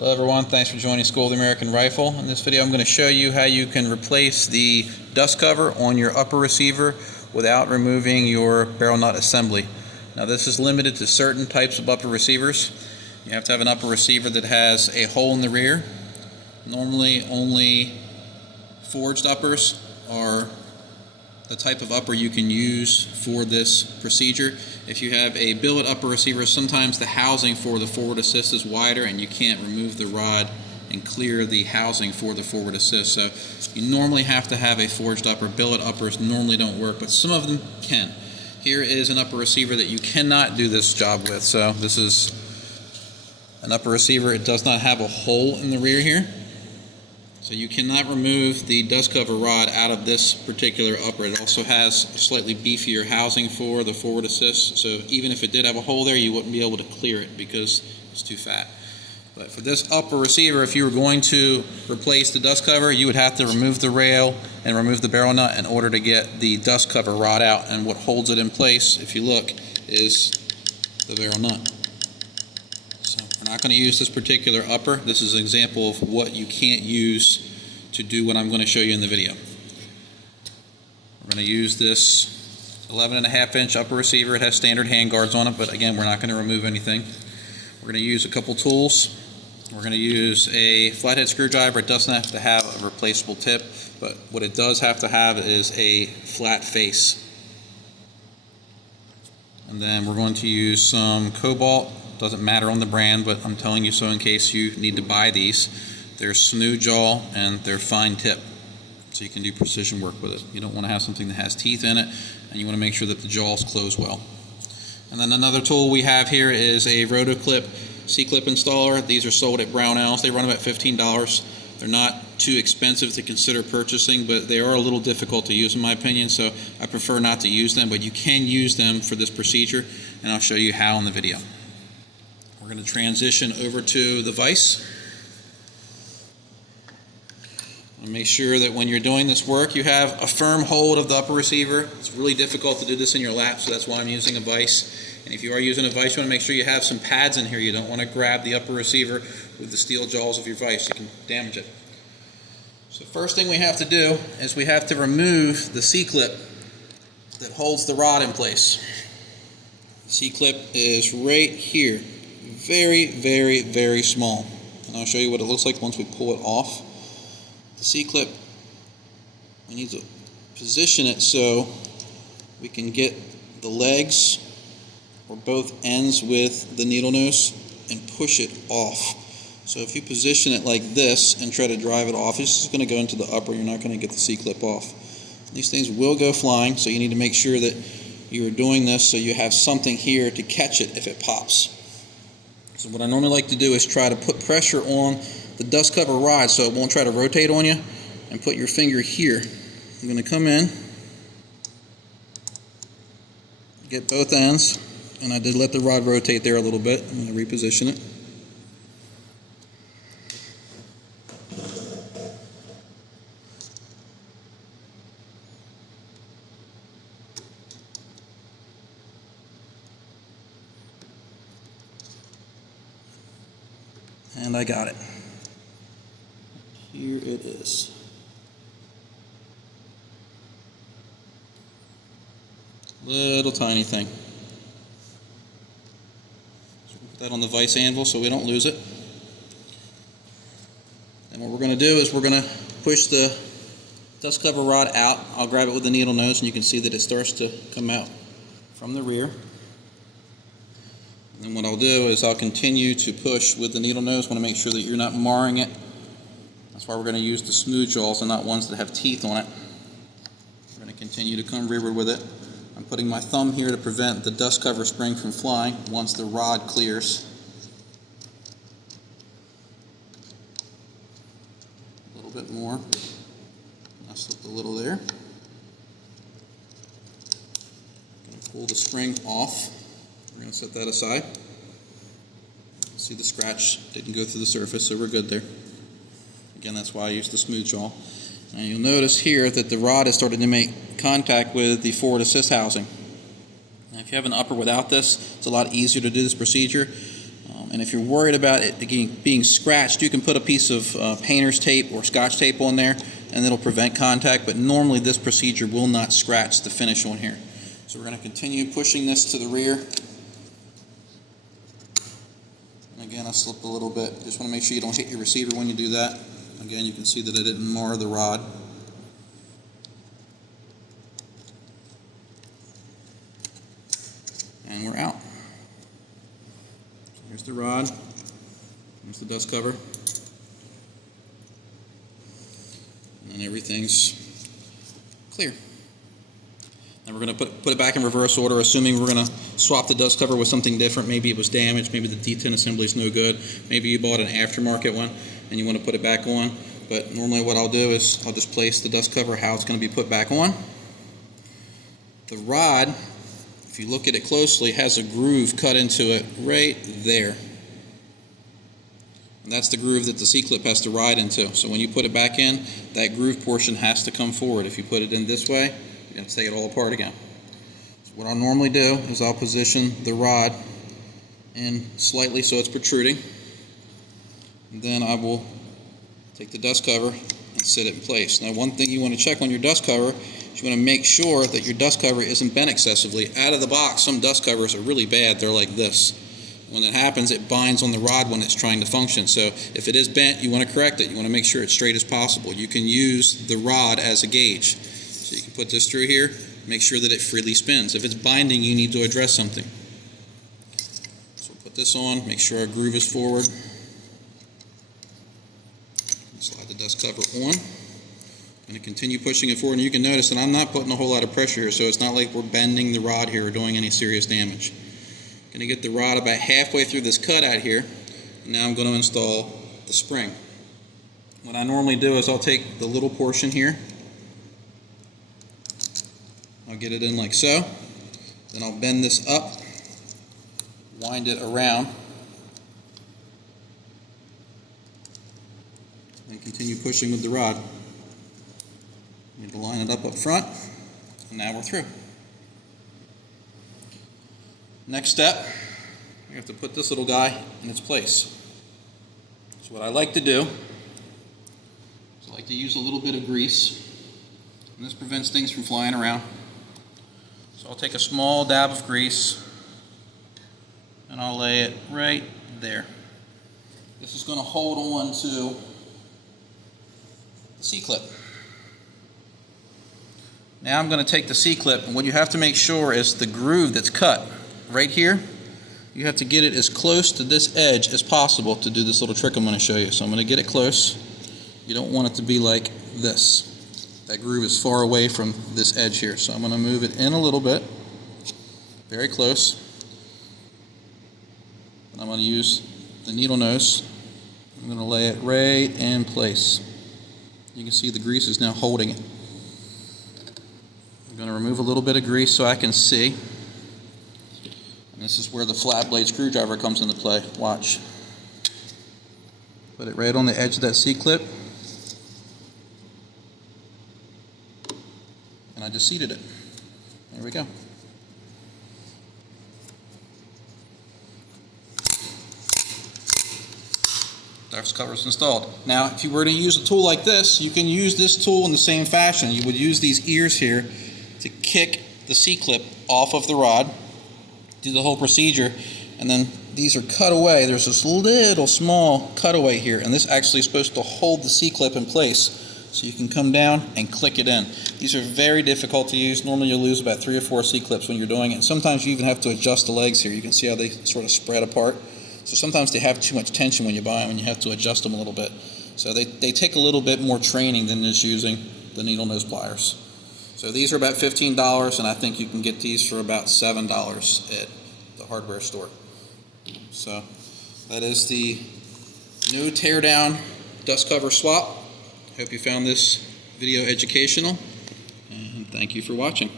Hello everyone, thanks for joining School of the American Rifle. In this video I'm going to show you how you can replace the dust cover on your upper receiver without removing your barrel nut assembly. Now this is limited to certain types of upper receivers. You have to have an upper receiver that has a hole in the rear. Normally only forged uppers are the type of upper you can use for this procedure. If you have a billet upper receiver, sometimes the housing for the forward assist is wider and you can't remove the rod and clear the housing for the forward assist. So you normally have to have a forged upper. Billet uppers normally don't work, but some of them can. Here is an upper receiver that you cannot do this job with. So this is an upper receiver. It does not have a hole in the rear here. So you cannot remove the dust cover rod out of this particular upper. It also has a slightly beefier housing for the forward assist, so even if it did have a hole there, you wouldn't be able to clear it because it's too fat. But for this upper receiver, if you were going to replace the dust cover, you would have to remove the rail and remove the barrel nut in order to get the dust cover rod out. And what holds it in place, if you look, is the barrel nut. We're not going to use this particular upper. This is an example of what you can't use to do what I'm going to show you in the video. We're going to use this 11.5-inch upper receiver. It has standard hand guards on it, but again, we're not going to remove anything. We're going to use a couple tools. We're going to use a flathead screwdriver. It doesn't have to have a replaceable tip, but what it does have to have is a flat face. And then we're going to use some cobalt. Doesn't matter on the brand, but I'm telling you so in case you need to buy these. They're smooth jaw and they're fine tip, so you can do precision work with it. You don't want to have something that has teeth in it, and you want to make sure that the jaws close well. And then another tool we have here is a Rotoclip C-clip installer. These are sold at Brownells. They run about $15. They're not too expensive to consider purchasing, but they are a little difficult to use in my opinion, so I prefer not to use them, but you can use them for this procedure, and I'll show you how in the video. We're going to transition over to the vise. And make sure that when you're doing this work, you have a firm hold of the upper receiver. It's really difficult to do this in your lap, so that's why I'm using a vise. And if you are using a vise, you want to make sure you have some pads in here. You don't want to grab the upper receiver with the steel jaws of your vise. You can damage it. So first thing we have to do is we have to remove the C-clip that holds the rod in place. The C-clip is right here. Very, very, very small. And I'll show you what it looks like once we pull it off. The C-clip, we need to position it so we can get the legs or both ends with the needle nose and push it off. So if you position it like this and try to drive it off, it's just going to go into the upper. You're not going to get the C-clip off. These things will go flying, so you need to make sure that you are doing this so you have something here to catch it if it pops. So what I normally like to do is try to put pressure on the dust cover rod so it won't try to rotate on you, and put your finger here. I'm going to come in, get both ends, and I did let the rod rotate there a little bit. I'm going to reposition it. And I got it. Here it is. Little tiny thing. So put that on the vise anvil so we don't lose it. And what we're going to do is we're going to push the dust cover rod out. I'll grab it with the needle nose, and you can see that it starts to come out from the rear. And what I'll do is I'll continue to push with the needle nose. I want to make sure that you're not marring it. That's why we're going to use the smooth jaws and not ones that have teeth on it. We're going to continue to come rearward with it. I'm putting my thumb here to prevent the dust cover spring from flying once the rod clears. A little bit more. I slipped a little there. I'm going to pull the spring off. We're going to set that aside. See, the scratch didn't go through the surface, so we're good there. Again, that's why I use the smooth jaw. And you'll notice here that the rod is starting to make contact with the forward assist housing. Now, if you have an upper without this, it's a lot easier to do this procedure. And if you're worried about it being scratched, you can put a piece of painter's tape or scotch tape on there, and it'll prevent contact, but normally this procedure will not scratch the finish on here. So we're going to continue pushing this to the rear. And again, I slipped a little bit. Just want to make sure you don't hit your receiver when you do that. Again, you can see that I didn't mar the rod. And we're out. So here's the rod. Here's the dust cover. And everything's clear. Now we're going to put it back in reverse order, assuming we're going to swap the dust cover with something different. Maybe it was damaged, maybe the D10 assembly is no good, maybe you bought an aftermarket one and you want to put it back on. But normally what I'll do is I'll just place the dust cover how it's going to be put back on. The rod, if you look at it closely, has a groove cut into it right there. And that's the groove that the C-clip has to ride into. So when you put it back in, that groove portion has to come forward. If you put it in this way, you're going to take it all apart again. So what I'll normally do is I'll position the rod in slightly so it's protruding. And then I will take the dust cover and sit it in place. Now, one thing you want to check on your dust cover is you want to make sure that your dust cover isn't bent excessively. Out of the box, some dust covers are really bad. They're like this. When that happens, it binds on the rod when it's trying to function. So if it is bent, you want to correct it. You want to make sure it's straight as possible. You can use the rod as a gauge. So you can put this through here, make sure that it freely spins. If it's binding, you need to address something. So we'll put this on, make sure our groove is forward. Slide the dust cover on. I'm going to continue pushing it forward, and you can notice that I'm not putting a whole lot of pressure here, so it's not like we're bending the rod here or doing any serious damage. I'm going to get the rod about halfway through this cutout here, and now I'm going to install the spring. What I normally do is I'll take the little portion here, I'll get it in like so, then I'll bend this up, wind it around, and continue pushing with the rod. Need to line it up front, and now we're through. Next step, we have to put this little guy in its place. So what I like to do is I like to use a little bit of grease, and this prevents things from flying around. So I'll take a small dab of grease, and I'll lay it right there. This is going to hold on to the C-clip. Now I'm going to take the C-clip, and what you have to make sure is the groove that's cut right here, you have to get it as close to this edge as possible to do this little trick I'm going to show you. So I'm going to get it close. You don't want it to be like this. That groove is far away from this edge here. So I'm going to move it in a little bit, very close. And I'm going to use the needle nose. I'm going to lay it right in place. You can see the grease is now holding it. I'm going to remove a little bit of grease so I can see. And this is where the flat blade screwdriver comes into play. Watch. Put it right on the edge of that C-clip. And I just seated it. There we go. Dust cover's installed. Now, if you were to use a tool like this, you can use this tool in the same fashion. You would use these ears here to kick the C-clip off of the rod, do the whole procedure, and then these are cut away. There's this little small cutaway here, and this actually is supposed to hold the C-clip in place so you can come down and click it in. These are very difficult to use. Normally you'll lose about 3 or 4 C-clips when you're doing it, and sometimes you even have to adjust the legs here. You can see how they sort of spread apart. So sometimes they have too much tension when you buy them, and you have to adjust them a little bit. So they take a little bit more training than just using the needle nose pliers. So these are about $15, and I think you can get these for about $7 at the hardware store. So that is the no teardown dust cover swap. Hope you found this video educational, and thank you for watching.